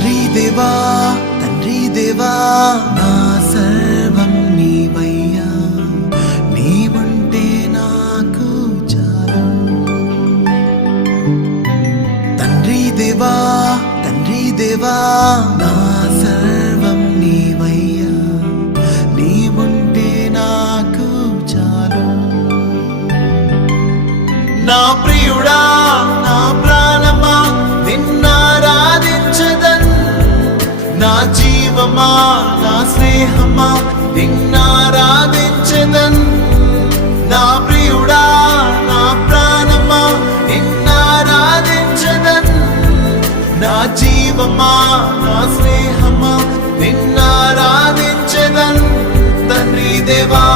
తండ్రి దేవా నా సర్వం నీవయ్యా, నీవుంటే నాకు చాలు. తండ్రి దేవా నా సర్వం నీవయ్యా, నీవుంటే నాకు చాలు. నా ప్రియుడా నా ప్రాణమా నిన్నారాధించదన్, నా జీవమా నా స్నేహమా నిన్నారాధించదన్. నా ప్రియుడా నా ప్రాణమా నిన్నారాధించదన్, నా జీవమా నా స్నేహమా నిన్నారాధించదన్. తండ్రి దేవా